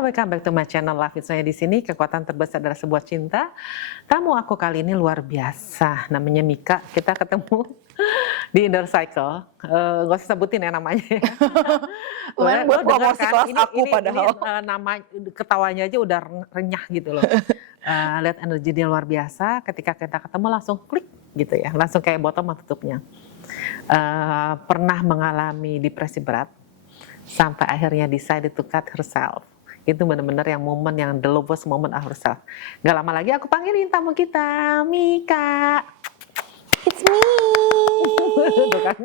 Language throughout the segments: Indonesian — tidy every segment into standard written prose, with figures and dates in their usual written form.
welcome back to my channel Love It. Saya di sini, kekuatan terbesar adalah sebuah cinta. Tamu aku kali ini luar biasa, namanya Mika. Kita ketemu di Indoor Cycle. Gak usah sebutin ya namanya. Lumayan buat promosi kan? kelas aku padahal. Nama ketawanya aja udah renyah gitu loh. Lihat energi dia luar biasa. Ketika kita ketemu langsung klik gitu ya, langsung kayak botol tutupnya. Pernah mengalami depresi berat sampai akhirnya decided to cut herself. Itu benar-benar yang momen yang the lowest moment of herself. Gak lama lagi aku panggilin tamu kita, Mika. It's me. Tuh kan,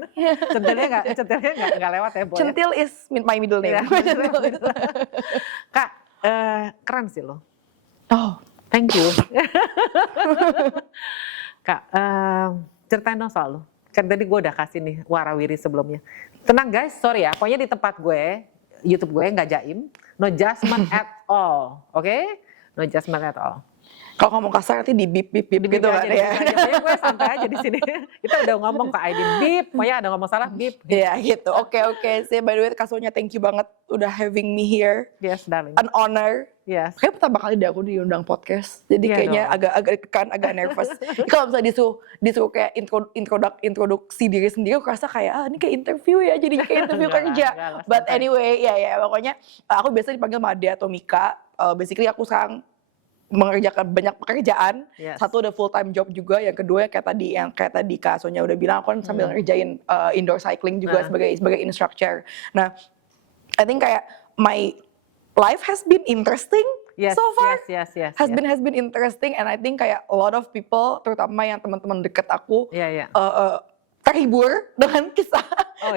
centilnya nggak lewat ya, Bo. Centil is my middle name. Kak, keren sih lo. Oh, thank you. Kak, ceritain dong soal lo. Kan tadi gue udah kasih nih warawiri sebelumnya. Tenang guys, sorry ya, pokoknya di tempat gue, YouTube gue nggak jaim, no judgment at all, oke? No judgment at all. kalau ngomong kasar nanti di bip gitu kan ya. Pokoknya gue santai aja di sini. Kita udah ngomong ke ID bip, pokoknya ada ngomong salah bip. Iya gitu. Oke. Say by the way Kak-Sonya thank you banget udah having me here. Yes, darling. An honor. Yes. Kayaknya pertama kali deh aku diundang podcast. Jadi kayaknya agak nervous. Kalau misalnya disuruh kayak introduksi diri sendiri, aku rasa kayak ini kayak interview ya, jadi kayak interview kerja. But anyway, ya pokoknya aku biasa dipanggil Made atau Mika. Basically aku sekarang mengerjakan banyak pekerjaan. Yes. Satu ada full time job juga, yang kedua yang kayak tadi Kak Sonya udah bilang, aku kan sambil ngerjain indoor cycling juga sebagai instructor. Nah, I think kayak my life has been interesting so far. Yes. Has been interesting, and I think kayak a lot of people, terutama yang teman-teman deket aku, terhibur dengan kisah,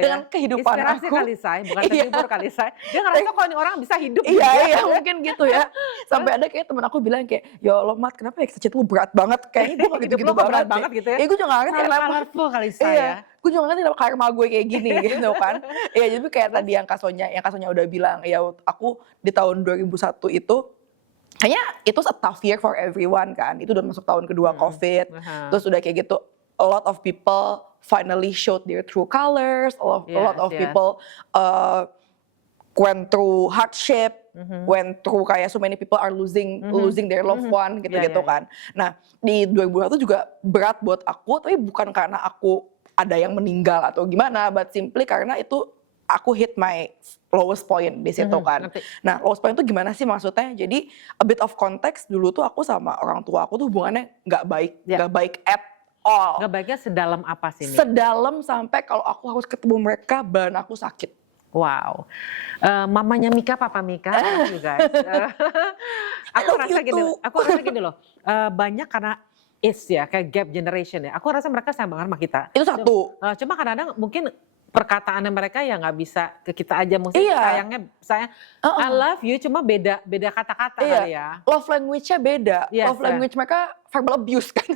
dengan kehidupan inspirasi aku. Kali say, bukan terhibur kali say. Dia ngerasa kok ini orang bisa hidup. Iya, mungkin gitu ya. Sampai ada kayak teman aku bilang kayak, ya Allah Mat, kenapa ya cita-cita lu berat banget? Kayaknya gue gak gitu-gitu banget. Banget gitu ya. Iya, gue juga gak ngerti kenapa. Colorful kali say ya. Gue juga gak ngerti kenapa karma gue kayak gini gitu kan. Iya, jadi kayak tadi yang Kak Sonya udah bilang, ya aku di tahun 2001 itu, kayaknya itu a tough year for everyone kan. Itu udah masuk tahun kedua COVID. Terus udah kayak gitu, a lot of people finally showed their true colors. A lot of people went through hardship, went through kayak so many people are losing their loved one gitu-gitu kan. Nah, di 2021 juga berat buat aku, tapi bukan karena aku ada yang meninggal atau gimana, but simply karena itu aku hit my lowest point di situ kan. Nah, lowest point itu gimana sih maksudnya? Jadi a bit of context, dulu tuh aku sama orang tua aku tuh hubungannya nggak baik at all. Gak baiknya sedalam apa sih? Sedalam sampai kalau aku harus ketemu mereka, badan aku sakit. Wow. Mamanya Mika, papa Mika, you guys. Aku rasa gini loh. Banyak karena kayak gap generation ya. Aku rasa mereka sama banget sama kita. Itu satu. Cuma kadang-kadang mungkin perkataannya mereka ya nggak bisa ke kita aja, maksudnya sayangnya saya I love you cuma beda kata-kata kali ya. Love language-nya beda. Love language mereka verbal abuse kan.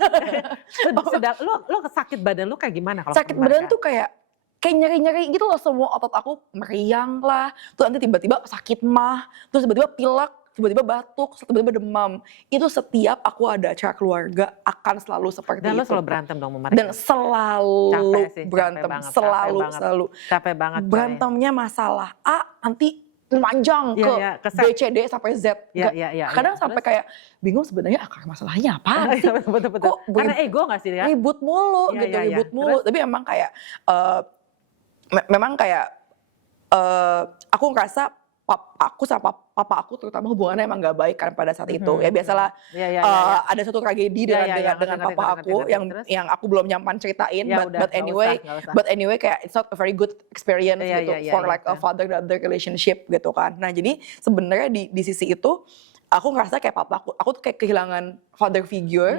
Lo sakit badan lo kayak gimana kalau sakit badan tuh kayak nyeri-nyeri gitu loh, semua otot aku meriang lah. Terus nanti tiba-tiba sakit mah, terus tiba-tiba pilek, tiba-tiba batuk, tiba-tiba demam. Itu setiap aku ada acara keluarga akan selalu seperti itu. Dan lo selalu berantem dong sama mereka? Dan selalu berantem, selalu. Capek banget. Berantemnya masalah A, nanti panjang ke B, C, D sampai Z. Kadang sampai kayak bingung sebenarnya akar masalahnya apa sih? Betul. Karena ego gak sih ya? Ribut mulu gitu, ribut mulu. Tapi emang kayak, aku ngerasa aku sama papa aku terutama hubungannya emang gak baik kan pada saat itu. Ya biasalah ada satu tragedi dengan papa aku yang aku belum nyampan ceritain. But anyway kayak it's not a very good experience gitu for like a father-daughter relationship gitu kan. Nah jadi sebenarnya di sisi itu aku ngerasa kayak papa aku tuh kayak kehilangan father figure.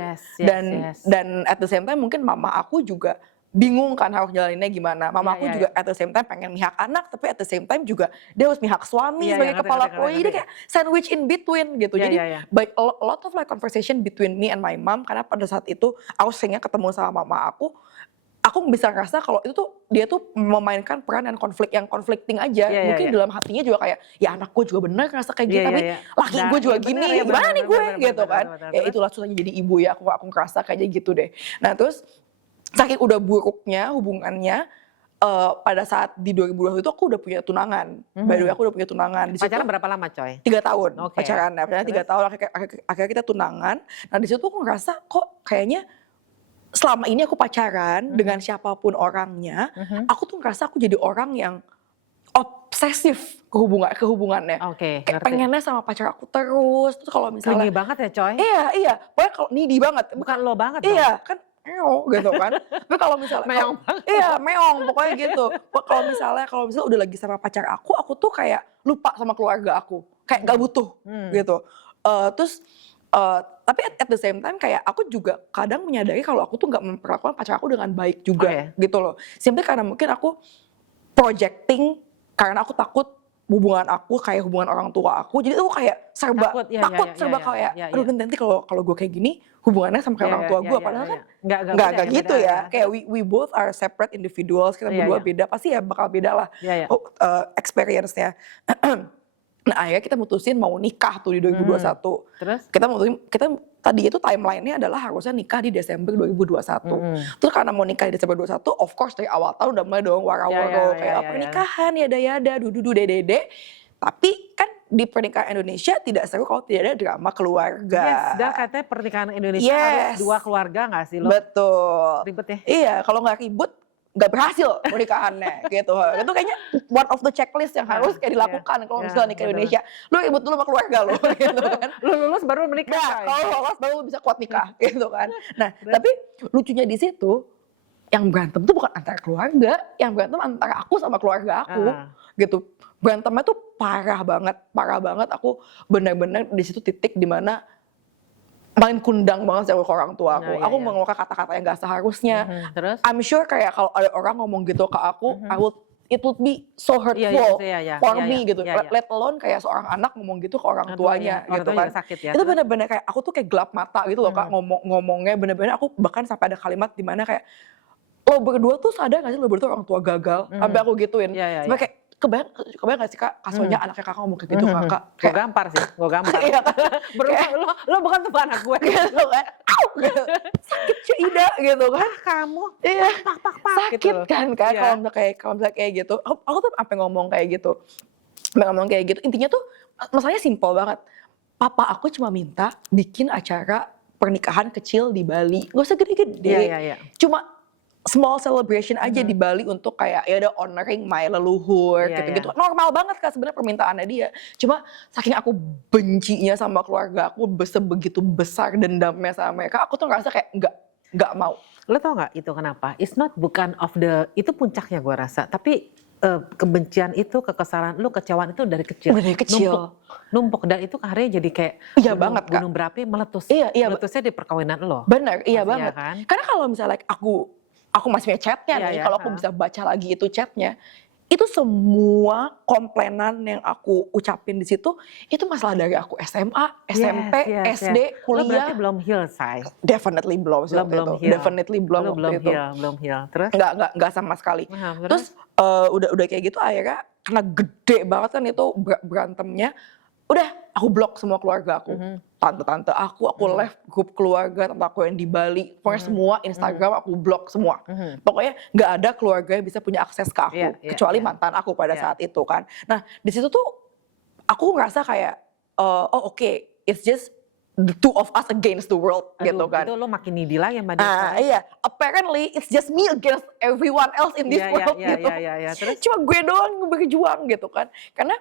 Dan at the same time mungkin mama aku juga bingung kan harus jalaninnya gimana. Mama aku juga at the same time pengen mihak anak, tapi at the same time juga dia harus mihak suami sebagai kepala keluarga. Jadi kayak sandwich in between gitu. Jadi a lot of like conversation between me and my mom, karena pada saat itu aku seringnya ketemu sama mama aku bisa ngerasa kalau itu tuh dia tuh memainkan peran yang conflicting aja. Mungkin dalam hatinya juga kayak ya anakku juga bener ngerasa kayak gini, tapi laki gue juga gini, gimana nih gue gitu kan. Ya itulah susahnya jadi ibu ya, aku ngerasa kayak gitu deh. Nah terus saking udah buruknya hubungannya, pada saat di 2020 itu aku udah punya tunangan. By the way, aku udah punya tunangan. Pacaran berapa lama, Coy? 3 tahun pacaran. Pacaran 3 Terus? tahun, akhirnya kita tunangan. Nah di situ aku ngerasa kok kayaknya selama ini aku pacaran dengan siapapun orangnya, aku tuh ngerasa aku jadi orang yang obsesif kehubungannya. Oke, Kayak ngerti. pengennya sama pacar aku terus kalau misalnya. Clingy banget ya, Coy? Iya. Pokoknya kalau needy banget. Bukan lo banget dong? Iya, kan meong gitu kan. Tapi kalau misalnya Meong banget. iya, meong pokoknya gitu. Kalau misalnya udah lagi sama pacar aku tuh kayak lupa sama keluarga aku. Kayak gak butuh gitu. Tapi at the same time kayak aku juga kadang menyadari kalau aku tuh gak memperlakukan pacar aku dengan baik juga gitu loh. Simply karena mungkin aku projecting karena aku takut hubungan aku kayak hubungan orang tua aku, jadi aku kayak serba takut, kayak aduh nanti kalau gue kayak gini hubungannya sama kayak orang tua gue, padahal kan nggak gitu ya. Kayak we both are separate individuals, kita berdua beda, pasti ya bakal beda lah experience-nya. Nah akhirnya kita mutusin mau nikah tuh di 2021. Terus? Kita tadi itu timeline-nya adalah harusnya nikah di Desember 2021. Terus karena mau nikah di Desember 2021, of course dari awal tahun udah mulai dong wara-wara kayak pernikahan yada-yada dudu dede. Tapi kan di pernikahan Indonesia tidak seru kalau tidak ada drama keluarga. Yes, dan katanya pernikahan Indonesia harus 2 keluarga gak sih lo? Betul. Ribet ya? Iya, kalau nggak ribut nggak berhasil pernikahannya gitu. Itu kayaknya one of the checklist yang harus kayak dilakukan kalau misalnya nikah Indonesia. Lu ribut dulu sama keluarga lu gitu kan. Lu lulus baru menikah. Nah, kalau lolos baru lu bisa kuat nikah gitu kan. Nah, tapi lucunya di situ yang berantem tuh bukan antara keluarga, yang berantem antara aku sama keluarga aku gitu. Berantemnya tuh parah banget. Aku benar-benar di situ titik dimana main kundang banget sama orang tua aku. Aku mengeluarkan kata-kata yang gak seharusnya. Terus? I'm sure kayak kalau ada orang ngomong gitu ke aku, it would be so hurtful for me gitu. Let alone kayak seorang anak ngomong gitu ke orang tuanya gitu kan. Sakit, itu benar-benar kayak aku tuh kayak gelap mata gitu loh Kak, ngomongnya benar-benar aku bahkan sampai ada kalimat dimana kayak lo berdua tuh sadar gak sih lo berdua orang tua gagal? Sampai aku gituin. Sampai kayak kebayang gak sih Kak, Sonya anaknya Kakak ngomong kayak gitu Kakak. Gue gampar sih, gue gampar. Iya kan? Lo bukan tuh anak gue. Gitu kan, gitu. Sakit cuy Ida gitu kan. Kamu, iya, pak sakit gitu. kan kalau misalnya kayak gitu. Aku tuh sampai ngomong kayak gitu. Intinya tuh masalahnya simpel banget. Papa aku cuma minta bikin acara pernikahan kecil di Bali. Gak usah gede-gede. Cuma small celebration aja di Bali untuk kayak ya udah honoring my leluhur gitu-gitu. Normal banget Kak sebenarnya permintaannya dia. Cuma saking aku bencinya sama keluarga aku sebegitu besar dendamnya sama mereka, aku tuh ngerasa kayak nggak mau. Lo tau nggak itu kenapa? It's not bukan of the, itu puncaknya gue rasa. Tapi kebencian itu, kekesalan lu, kecewaan itu dari kecil. Dari kecil. Numpuk dan itu akhirnya jadi kayak gunung berapi meletus. Meletusnya di perkawinan lo. Bener, iya banget. Kan? Karena kalau misalnya aku masih punya chatnya nih, kalau aku bisa baca lagi itu chatnya, itu semua komplainan yang aku ucapin di situ, itu masalah dari aku SMA, SMP, SD, kuliah. Lo berarti belum heal, Say? Definitely belum sih waktu itu. Definitely belum waktu itu. Belum heal. Terus? Nggak sama sekali. Terus udah kayak gitu akhirnya, karena gede banget kan itu berantemnya, udah aku blok semua keluarga aku. Tante-tante aku left grup keluarga, tante aku yang di Bali, pokoknya semua Instagram aku blok semua. Pokoknya nggak ada keluarga yang bisa punya akses ke aku, kecuali mantan aku pada saat itu kan. Nah di situ tuh aku ngerasa kayak, oke, it's just the two of us against the world. Gitu kan. Itu lo makin needy lah ya Mbak Desa. Iya, apparently it's just me against everyone else in this world gitu. Terus? Cuma gue doang yang berjuang gitu kan. Karena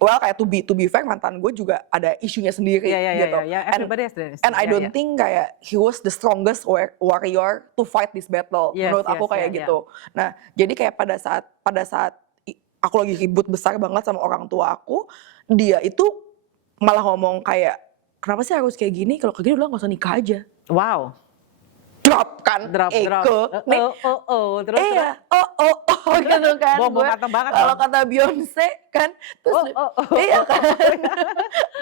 kayak to be fair mantan gue juga ada isunya sendiri gitu. And I don't think kayak he was the strongest warrior to fight this battle. Menurut aku kayak gitu. Nah, jadi kayak pada saat aku lagi ribut besar banget sama orang tua aku, dia itu malah ngomong kayak, kenapa sih harus kayak gini? Kalau kayak gini udah gak usah nikah aja. Wow. Drop kan, drop. Terus iya, gitu kan. Bom atau banget. Kalau kata Beyonce kan, terus iya kan.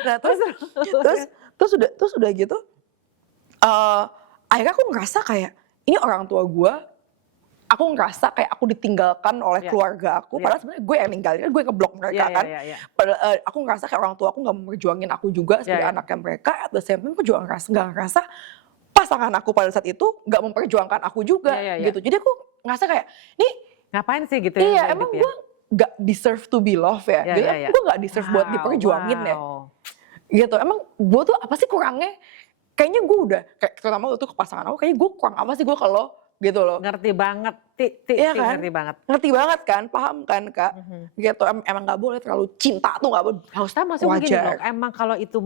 Nah terus udah gitu, akhirnya aku ngerasa kayak ini orang tua gue. Aku ngerasa kayak aku ditinggalkan oleh keluarga aku, padahal sebenarnya gue yang ninggalin, gue ngeblok mereka kan. Padahal aku ngerasa kayak orang tua aku nggak memperjuangin aku juga sebagai anaknya mereka. At the same time aku juga nggak ngerasa pasangan aku pada saat itu nggak memperjuangkan aku juga gitu. Jadi aku ngerasa kayak, nih ngapain sih gitu Iya, ya? emang gue gak deserve to be loved ya? Gitu, gue gak deserve buat diperjuangin ya? Gitu, emang gue tuh apa sih kurangnya? Kayaknya gue udah, kayak terutama tuh ke pasangan aku, kayaknya gue kurang apa sih gue ke lo? Gitu loh. Ngerti banget, Iya kan? ngerti banget. Ngerti banget kan, paham kan Kak? Gitu, emang gak boleh terlalu cinta tuh gak boleh. Harusnya maksudnya begini loh, emang kalau itu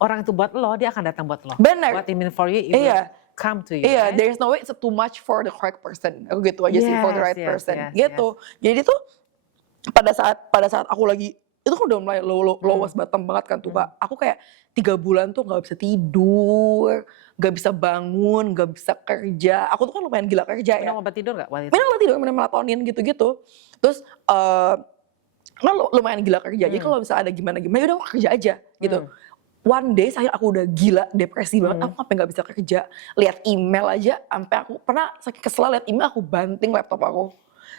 orang itu buat lo, dia akan datang buat lo. Bener. What it mean for you, it will come to you. Iya, there is no way it's too much for the correct person. Aku gitu aja sih, for the right person. Gitu. Jadi tuh pada saat aku lagi, itu kan udah mulai lowest bottom banget kan tuh Kak. Aku kayak 3 bulan tuh gak bisa tidur, gak bisa bangun, gak bisa kerja. Aku tuh kan lumayan gila kerja ya. Minum obat tidur gak waktu itu? Minum obat tidur, minum melatonin gitu-gitu. Terus kan lumayan gila kerja. Jadi kalau misalnya ada gimana-gimana, yaudah aku kerja aja gitu. One day saya aku udah gila, depresi banget, aku sampai gak bisa kerja. Lihat email aja, sampai aku pernah saking kesel lihat email, aku banting laptop aku.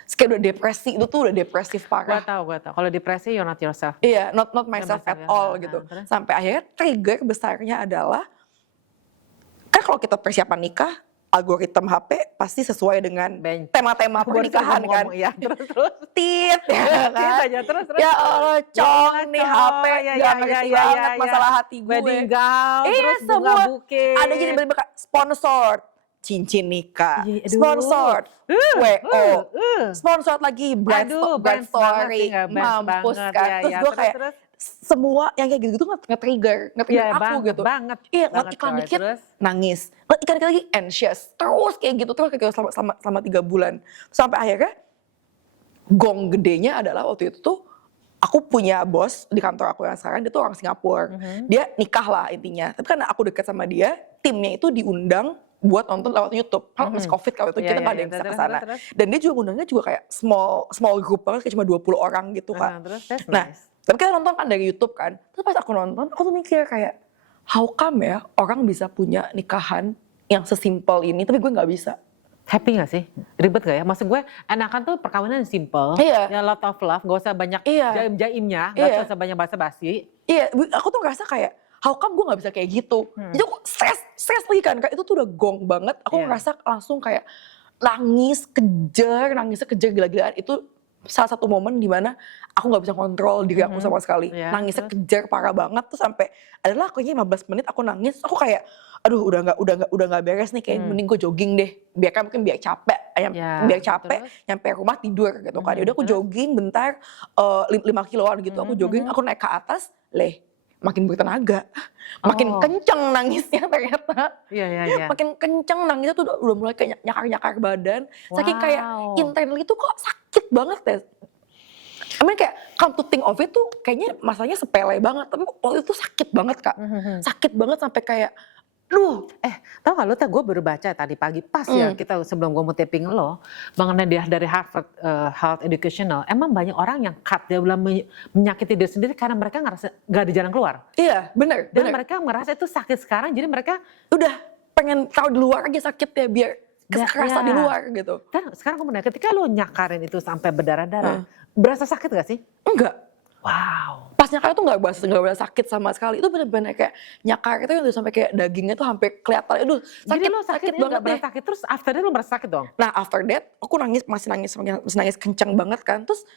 Terus kayak udah depresi, itu tuh udah depresif parah. Gue tau. Kalau depresi, you're not yourself. Iya, not myself at all gitu. Sampai akhirnya trigger besarnya adalah, kan kalau kita persiapan nikah, algoritma HP pasti sesuai dengan tema-tema pernikahan kan. Ya, terus. Tit, ya kan. Terus. Ya Allah, cong nih HP, gak ngerti banget masalah hati gue. Wedding gown, terus bunga semua. bouquet. Ada jadi tiba-tiba sponsor, cincin nikah, sponsor, WO, sponsor lagi brand story, mampus kan. Terus gue kayak, semua yang kayak gitu nge-trigger aku gitu. Iya, iklan dikit nangis, iklan dikit lagi anxious, terus kayak gitu selama 3 bulan. Sampai akhirnya gong gedenya adalah waktu itu tuh aku punya bos di kantor aku yang sekarang, dia tuh orang Singapura. Dia nikah lah intinya. Tapi karena aku deket sama dia, timnya itu diundang buat nonton lewat YouTube. Kalau masih Covid kalau itu kita nggak ada yang bisa kesana. Dan dia juga undangnya juga kayak small group banget, kayak cuma 20 orang gitu kan. Nah, tapi kita nonton kan dari YouTube kan. Terus pas aku nonton, aku tuh mikir kayak, how come ya orang bisa punya nikahan yang sesimpel ini, tapi gue nggak bisa. Happy gak sih? Ribet gak ya? Maksud gue enakan tuh perkawinan yang simple, ya lot of love, gak usah banyak jaim-jaimnya, gak usah banyak basa-basi. Iya, aku tuh ngerasa kayak, how come gue gak bisa kayak gitu? Jadi aku stres lagi kan, kayak itu tuh udah gong banget. Aku ngerasa langsung kayak nangisnya kejar gila-gilaan. Itu salah satu momen dimana aku gak bisa kontrol diri aku sama sekali. Nangisnya kejar parah banget, tuh sampai adalah kayaknya 15 menit aku nangis, aku kayak, aduh udah nggak beres nih, kayak mending gue jogging deh, biar capek, nyampe rumah tidur gitu kan. Yaudah aku jogging bentar, 5 kiloan gitu, aku jogging, aku naik ke atas, makin bertenaga, makin kenceng nangisnya ternyata. Makin kenceng nangisnya tuh udah mulai kayak nyakar badan, saking kayak internally tuh kok sakit banget deh. I mean kayak come to think of it tuh kayaknya masalahnya sepele banget, tapi waktu itu sakit banget Kak, sakit banget sampai kayak, tau gak lo, gue baru baca tadi pagi pas ya kita sebelum gue mau taping lo mengenai dia dari Harvard Health Educational, emang banyak orang yang cut, dia bilang menyakiti diri sendiri karena mereka ngerasa gak ada jalan keluar. Iya, bener. Dan mereka merasa itu sakit sekarang, jadi mereka udah pengen tahu di luar aja sakitnya biar kerasa di luar gitu. Dan sekarang kemudian ketika lo nyakarin itu sampai berdarah-darah, berasa sakit gak sih? Enggak. Wow. Pas nyakar tuh nggak berasa sakit sama sekali. Itu bener-bener kayak nyakar itu yang tuh sampai kayak dagingnya tuh hampir kelihatan. Aduh, sakit banget deh. Sakit terus after that lo merasa sakit dong? Nah after that aku masih nangis kencang banget kan. Terus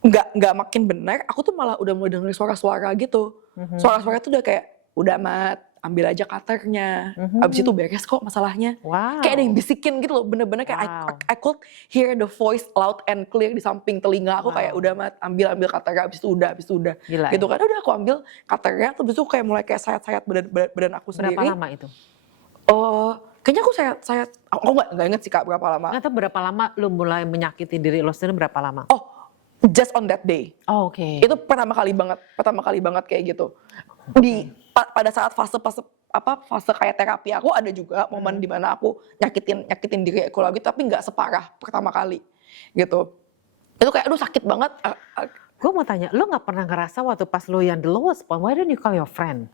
nggak makin benar. Aku tuh malah udah mulai denger suara-suara gitu. Suara-suara tuh udah kayak udah Mat, ambil aja cutternya, abis itu beres kok masalahnya. Kayak ada yang bisikin gitu loh, bener-bener kayak I could hear the voice loud and clear di samping telinga aku. Kayak udah Mat, ambil cutternya, abis itu udah. Gila, gitu kan, udah aku ambil cutternya, terus itu kayak mulai kayak sayat-sayat badan aku sendiri. Berapa lama itu? Kayaknya aku sayat, aku nggak inget sih Kak berapa lama. Nggak tahu berapa lama lu mulai menyakiti diri lo sendiri, berapa lama? Just on that day. Oke. Itu pertama kali banget kayak gitu. Pada saat fase kayak terapi aku ada juga momen dimana aku nyakitin diri aku lagi, tapi nggak separah pertama kali gitu. Itu kayak aduh sakit banget. Gue mau tanya, lo nggak pernah ngerasa waktu pas lo yang the lowest point, why don't you call your friend?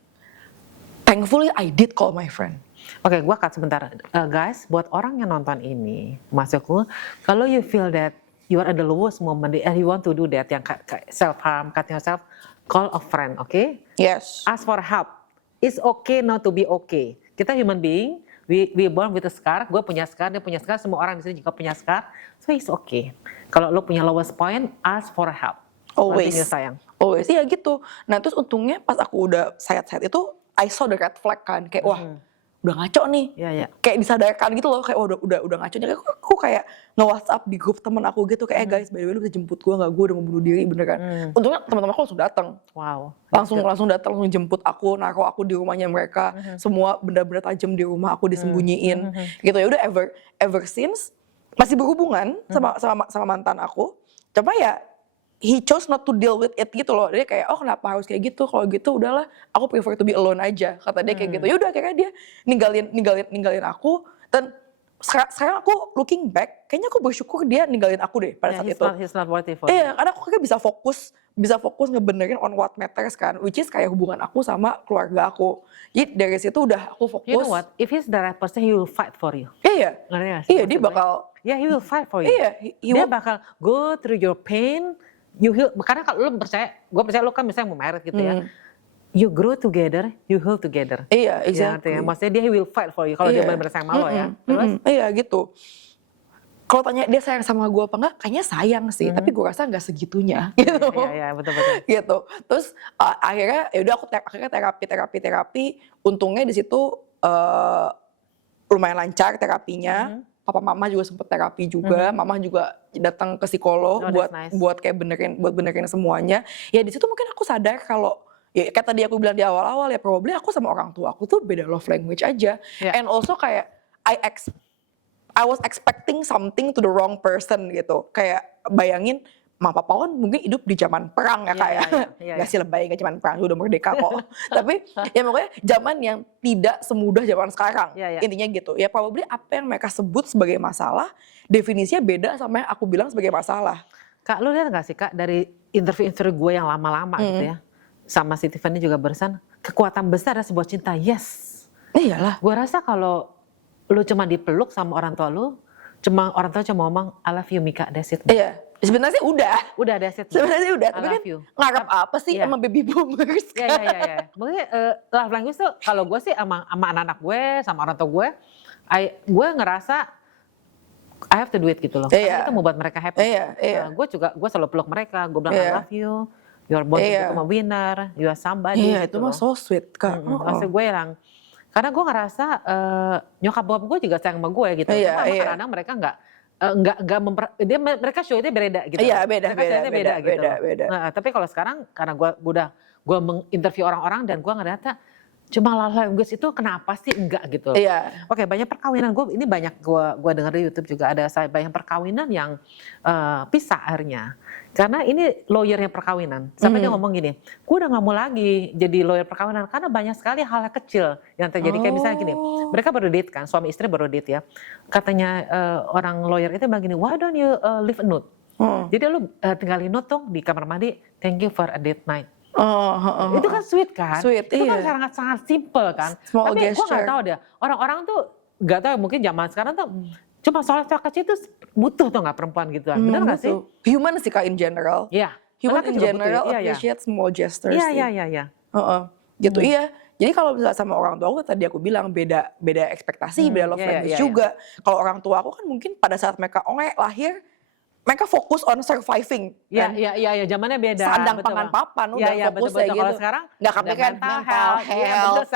Thankfully I did call my friend. Oke, gue cut sebentar. Guys, buat orang yang nonton ini, maksudku, kalau you feel that you are at the lowest moment and you want to do that, yang self harm, cutting yourself, call a friend, okay? Yes. Ask for help. It's okay not to be okay. Kita human being, we born with a scar, gue punya scar, dia punya scar, semua orang di sini juga punya scar, so it's okay. Kalau lo punya lowest point, ask for help. Always. Continue, sayang. Always, iya gitu. Nah terus untungnya pas aku udah sayat-sayat itu, I saw the red flag kan, kayak wah udah ngaco nih, kayak disadarkan gitu loh, kayak udah ngaco nih. Aku kayak nge-WhatsApp di grup teman aku gitu, kayak guys, by the way lu bisa jemput gue nggak, gue udah mau bunuh diri beneran. Untungnya teman-teman aku langsung datang, langsung datang, langsung jemput aku, naruh aku di rumahnya mereka, semua benda-benda tajam di rumah aku disembunyiin, gitu ya udah ever since masih berhubungan sama mantan aku, cuma ya he chose not to deal with it gitu loh. Dia kayak, oh kenapa harus kayak gitu? Kalau gitu udahlah, aku prefer to be alone aja. Kata dia kayak gitu. Ya udah akhirnya dia ninggalin aku. Dan sekarang aku looking back, kayaknya aku bersyukur dia ninggalin aku deh pada saat itu. He's not worth it for you. Iya, karena aku kayak bisa fokus ngebenerin on what matters kan, which is kayak hubungan aku sama keluarga aku. Jadi dari situ udah aku fokus. You know what? If he's the right person, he will fight for you. Iya. Iya, dia bakal. Yeah, he will fight for you. Iya, dia bakal go through your pain. You heal, karena kalau lu percaya, gue percaya lu kan misalnya mau married gitu ya, you grow together, you heal together. Iya, exactly. Ya, maksudnya dia will fight for you kalau dia benar-benar sayang sama lo ya. Terus? Iya gitu. Kalau tanya dia sayang sama gue apa enggak, kayaknya sayang sih, tapi gue rasa nggak segitunya. Gitu. Iya, betul-betul. Gitu. Terus akhirnya, ya udah aku akhirnya terapi. Untungnya di situ lumayan lancar terapinya. Papa mama juga sempet terapi juga, mama juga datang ke psikolog buat kayak benerin semuanya. Ya di situ mungkin aku sadar kalau ya kayak tadi aku bilang di awal-awal ya, probably aku sama orang tua aku tuh beda love language aja. And also kayak I was expecting something to the wrong person gitu. Kayak bayangin Mama Papa kan mungkin hidup di zaman perang ya kayak. Gak sih lebay, gak zaman perang, udah merdeka kok. Tapi ya pokoknya zaman yang tidak semudah zaman sekarang. Intinya gitu. Ya probably apa yang mereka sebut sebagai masalah, definisinya beda sama yang aku bilang sebagai masalah. Kak, lu lihat gak sih Kak, dari interview gue yang lama-lama gitu ya, sama si Tiffany juga barusan, kekuatan besar adalah sebuah cinta, yes. Iyalah. Gue rasa kalau lu cuma dipeluk sama orang tua lu, orang tua cuma ngomong, I love you Mika, that's it. Iya. Sebenarnya udah that's it. Sebenarnya udah, tapi kan ngarep apa sih sama baby boomers kan? Iya. Mungkin love language tuh kalau gue sih sama anak-anak gue, sama orang tua gue, gue ngerasa I have to do it gitu loh. Karena itu membuat mereka happy. Gue selalu peluk mereka, gue bilang I love you, you are born to become a winner, you are somebody. Iya, itu mah so sweet Kak. Maksud gue yang, karena gue ngerasa nyokap bokap gue juga sayang sama gue gitu. Cuma kadang-kadang mereka mereka show-nya beda gitu. Iya, beda gitu. Beda. Nah, tapi kalau sekarang karena gue menginterview orang-orang dan gue ngerasa cuma love language itu kenapa sih enggak gitu. Oke, banyak perkawinan ini banyak gue dengar di YouTube juga ada banyak perkawinan yang pisah akhirnya. Karena ini lawyernya perkawinan. Sampai dia ngomong gini, gue udah gak mau lagi jadi lawyer perkawinan karena banyak sekali hal kecil yang terjadi. Kayak misalnya gini, mereka baru date kan, suami istri baru date ya. Katanya orang lawyer itu bilang gini, why don't you leave a note? Jadi lu tinggalin note dong di kamar mandi, thank you for a date night. Itu kan sweet kan? Itu kan sangat simple kan? Small tapi gue gak gesture. tahu deh, orang-orang tuh gak tahu mungkin zaman sekarang tuh cuma soal kecil itu butuh tuh gak perempuan gitu kan? Bener gak sih? Human sih Kak in general. Iya. Human in general appreciate small gestures. Iya. Gitu iya. Jadi kalau misalnya sama orang tua aku tadi aku bilang beda ekspektasi, beda love language juga. Kalau orang tua aku kan mungkin pada saat mereka lahir, mereka fokus on surviving. Iya, zamannya beda. Sandang pangan papan, udah fokus kayak gitu. Kalau sekarang nggak kepikiran mental health,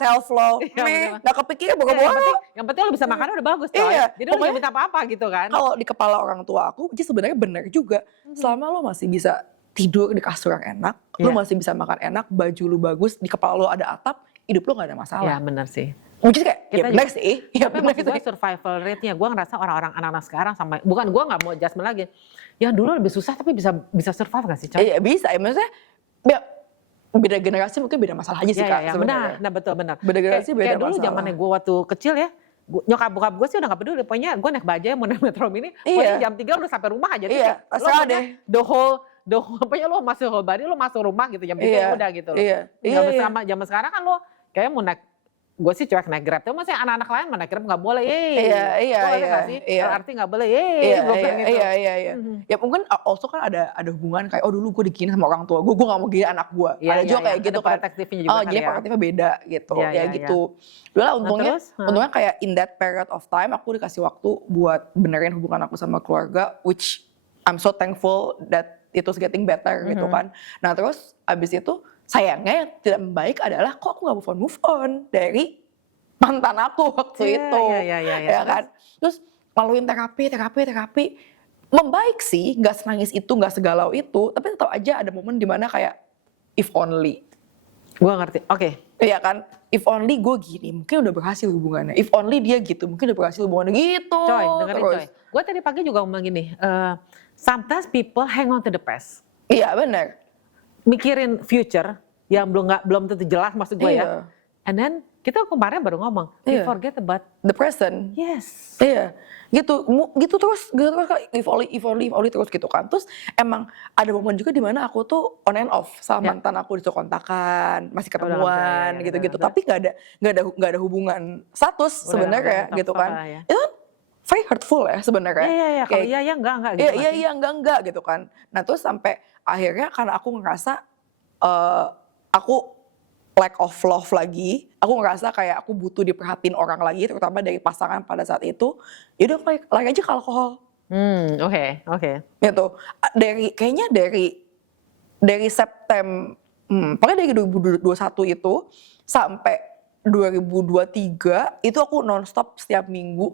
self love, nggak kepikiran boro-boro. Yang penting lo bisa makan udah bagus coy. Jadi lo gak minta apa-apa gitu kan. Kalau di kepala orang tua aku, jadi sebenarnya benar juga. Selama lo masih bisa tidur di kasur yang enak, lo masih bisa makan enak, baju lo bagus, di kepala lo ada atap, hidup lo gak ada masalah. Iya benar sih. Mungkin kayak, ya benar sih. Tapi maksud gue survival rate-nya, gue ngerasa orang-orang anak-anak sekarang bukan gue gak mau adjustment lagi. Ya dulu lebih susah tapi bisa survive gak sih coy? Iya bisa, maksudnya beda generasi mungkin beda masalah aja sih Kak sebenarnya. Nah betul benar. Beda generasi beda kayak masalah. Dulu zamannya gue waktu kecil ya, nyokap bokap gue sih udah gak peduli. Pokoknya gue naik bajaj mau naik Metro Mini, pokoknya jam 3 udah sampai rumah aja. Iya, terserah deh. Pokoknya lo masuk whole body, lo masuk rumah gitu jam 3 udah gitu loh. Zaman sekarang kan lo kayak mau naik gue sih cuek naik Grab. Tuh masih anak-anak lain naik Grab nggak boleh, Iya. nggak sih? LRT nggak boleh, gue bilang gitu. Iya. Ya mungkin also kan ada hubungan kayak, oh dulu gue digini sama orang tua gue nggak mau gini anak gue. Ada juga kayak gitu kan. Protektifnya juga Jadi protektifnya beda gitu, gitu. Dulu lah untungnya kayak in that period of time aku dikasih waktu buat benerin hubungan aku sama keluarga, which I'm so thankful that it was getting better gitu kan. Nah terus abis itu sayangnya yang tidak baik adalah kok aku gak move on dari mantan aku waktu itu. Ya kan. Terus laluin terapi. Membaik sih, gak senangis itu, gak segalau itu. Tapi tetap aja ada momen dimana kayak if only. Gue ngerti, oke. Iya kan, if only gue gini, mungkin udah berhasil hubungannya. If only dia gitu, mungkin udah berhasil hubungannya gitu. Coy, dengerin Coy. Gue tadi pagi juga ngomong gini, sometimes people hang on to the past. Iya benar. Mikirin future yang belum tentu jelas maksud gue ya. And then kita kemarin baru ngomong, we forget about the present. Yes. Iya. Gitu terus if only terus gitu kan. Terus emang ada momen juga di mana aku tuh on and off sama mantan aku, disuruh kontakan, masih ketemuan gitu-gitu. Tapi nggak ada hubungan status sebenarnya gitu kan. Itu kan very hurtful ya sebenarnya. Iya. Kalau iya enggak gitu. Iya enggak gitu kan. Nah terus sampai akhirnya karena aku ngerasa aku lack of love lagi, aku ngerasa kayak aku butuh diperhatiin orang lagi, terutama dari pasangan pada saat itu. Yaudah lari aja ke alkohol. Oke. Gitu. Kayaknya dari September, pokoknya dari 2021 itu sampai 2023 itu aku nonstop setiap minggu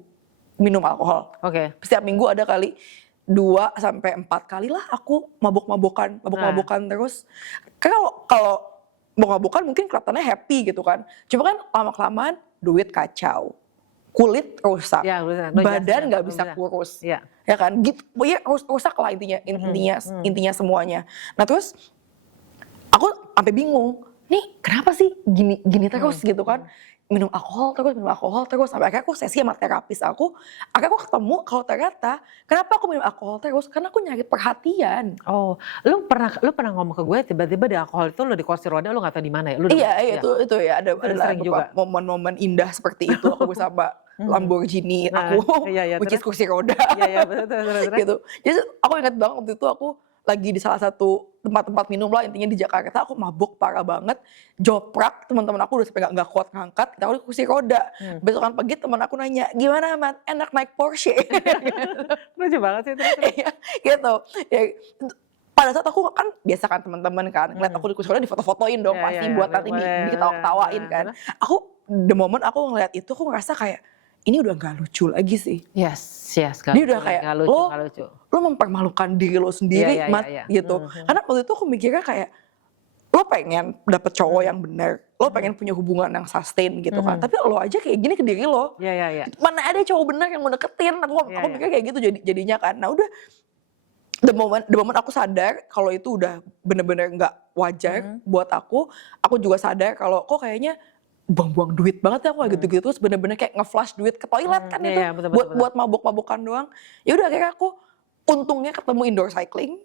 minum alkohol. Setiap minggu ada kali 2 sampai 4 kali lah aku mabuk-mabukan terus. Kalau mabuk-mabukan mungkin kelihatannya happy gitu kan. Cuma kan lama-kelamaan duit kacau. Kulit rusak. Badan nggak bisa kurus. Ya kan? Gitu. Ya rusak lah intinya semuanya. Nah terus aku sampai bingung. Nih kenapa sih gini terus gitu kan? Minum alkohol terus sampai akhirnya aku sesi sama terapis aku. Akhirnya aku ketemu kalau ternyata kenapa aku minum alkohol terus, karena aku nyari perhatian. Oh, lu pernah ngomong ke gue tiba-tiba di alkohol itu lu di kursi roda, lu nggak tahu di mana ya? Itu ya ada momen-momen indah seperti itu aku bersama Lamborghini aku which is kursi roda. Iya betul. Gitu. Jadi aku ingat banget waktu itu aku lagi di salah satu tempat minum lah, intinya di Jakarta. Aku mabuk parah banget, joprak, teman-teman aku udah sampai nggak kuat ngangkat, aku di kursi roda. Besokan pagi teman aku nanya, gimana man, enak naik Porsche? Lucu banget sih itu. Gitu. Ya, pada saat aku kan biasa kan teman-teman kan ngeliat aku di kursi roda, difoto-fotoin dong pasti buat nanti diketawa-ketawain kan. Aku the moment aku ngeliat itu aku ngerasa kayak ini udah gak lucu lagi sih. Yes. Dia udah kayak lo mempermalukan diri lo sendiri, gitu. Karena waktu itu aku mikirnya kayak lo pengen dapet cowok yang benar, lo pengen punya hubungan yang sustain gitu kan. Tapi lo aja kayak gini ke diri lo. Mana ada cowok benar yang mau deketin? Aku mikir kayak gitu jadinya kan. Nah udah the moment aku sadar kalau itu udah bener-bener nggak wajar buat aku juga sadar kalau kok kayaknya buang-buang duit banget ya aku gitu-gitu, terus bener-bener kayak nge-flash duit ke toilet kan itu buat mabuk-mabukan doang. Ya udah akhirnya aku untungnya ketemu indoor cycling.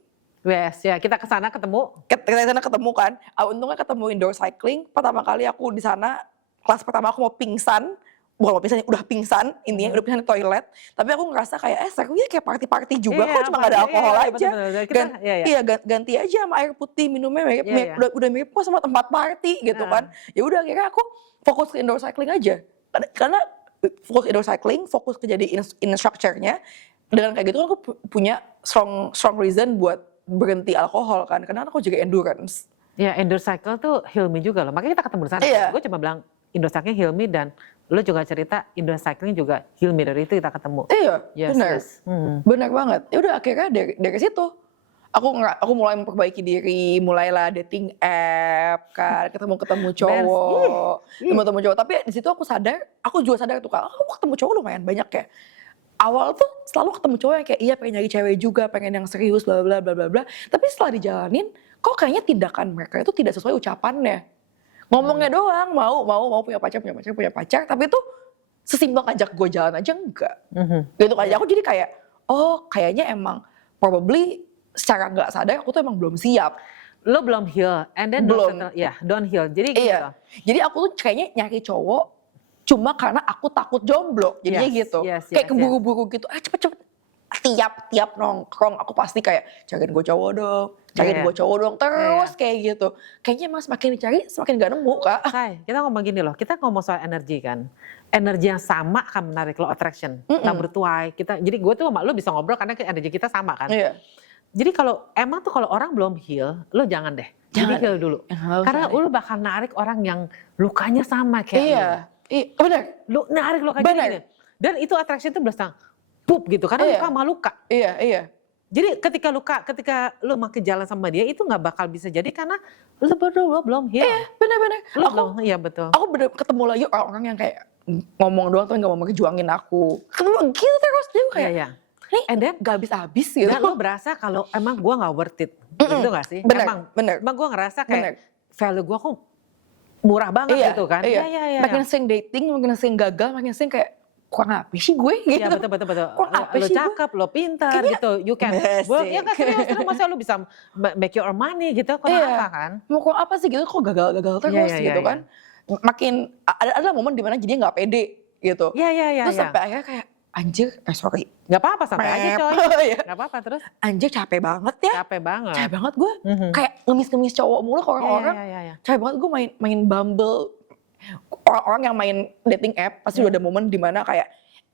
Yes, ya kita kesana ketemu. Kita kesana ketemu kan. Untungnya ketemu indoor cycling. Pertama kali aku di sana, kelas pertama aku mau pingsan. Bukan mau pingsan, udah pingsan intinya, udah pingsan di toilet. Tapi aku ngerasa kayak serunya kayak party-party juga, kok cuma gak ada alkohol aja. Ganti aja sama air putih, minumnya udah mirip kok sama tempat party gitu kan. Ya udah akhirnya aku fokus ke indoor cycling aja. Karena fokus indoor cycling, fokus ke jadi instructor-nya. Dengan kayak gitu kan aku punya strong reason buat berhenti alkohol kan. Karena aku juga endurance. Ya indoor cycle tuh Hilmi juga loh. Makanya kita ketemu di sana. Gue cuma bilang indoor cycling Hilmi, dan lu juga cerita indoor cycling juga Hilmi, dari itu kita ketemu. Iya, benar banget. Ya udah akhirnya dari situ aku mulai memperbaiki diri, mulailah dating app kan, ketemu cowok. Tapi di situ aku juga sadar tuh kan, aku ketemu cowok lumayan banyak ya. Awal tuh selalu ketemu cowok yang kayak iya pengen nyari cewek juga, pengen yang serius bla bla bla bla bla. Tapi setelah dijalanin, kok kayaknya tindakan mereka itu tidak sesuai ucapannya. Ngomongnya doang, mau punya pacar, tapi itu sesimpel ngajak gue jalan aja enggak. Gitu kan, aku jadi kayak, oh kayaknya emang probably secara nggak sadar aku tuh emang belum siap. Lo belum heal, and then don't heal. Jadi gitu. Jadi aku tuh kayaknya nyari cowok cuma karena aku takut jomblo, jadinya gitu. Kayak keburu-buru gitu, cepet-cepet. Tiap nongkrong aku pasti kayak cariin gue cowok dong, terus kayak gitu. Kayaknya emang semakin dicari semakin gak nemu, Kak. Kita ngomong gini loh, kita ngomong soal energi kan. Energi yang sama akan menarik law attraction. Kita bertuai, jadi gue tuh sama lo bisa ngobrol karena energi kita sama kan. Jadi kalau emang tuh kalau orang belum heal, lo jangan deh. Jadi heal dulu. Karena lo bakal narik orang yang lukanya sama kayak Iya, benar. Lo narik lukanya gini. Dan itu attraction tuh belasang pup gitu karena luka sama luka. Iya. Jadi ketika lo makin jalan sama dia itu nggak bakal bisa jadi karena lo berdua belum heal. Iya, benar. Iya betul. Aku bener ketemu lagi orang yang kayak ngomong doang tapi nggak mau ngejuangin aku. Ketemu gitu terus dia kayak. Iya. And then gak habis-habis gitu. Dan lo berasa kalau emang gue gak worth it. Gitu gak sih? Bener. Emang gue ngerasa kayak value gue kok murah banget gitu kan. Iya. Makin sering dating, makin sering gagal, makin sering kayak kurang apa sih gue gitu. Iya betul. Kurang apa lo sih cakep, lo pintar gitu. You can work. Ya kan serius. Masa lo bisa make your own money gitu. Kenapa kan? Mau kurang apa sih gitu kok gagal terus gitu kan. Makin ada momen dimana jadi gak pede gitu. Iya. Terus sampai akhirnya kayak anjir, sorry. Gak apa-apa santai aja coy. Gak apa-apa terus. Anjir capek banget ya. Capek banget Gue kayak ngemis-ngemis cowok mulu ke orang-orang. Iya. Capek banget gue main Bumble. Orang-orang yang main dating app pasti udah ada momen dimana kayak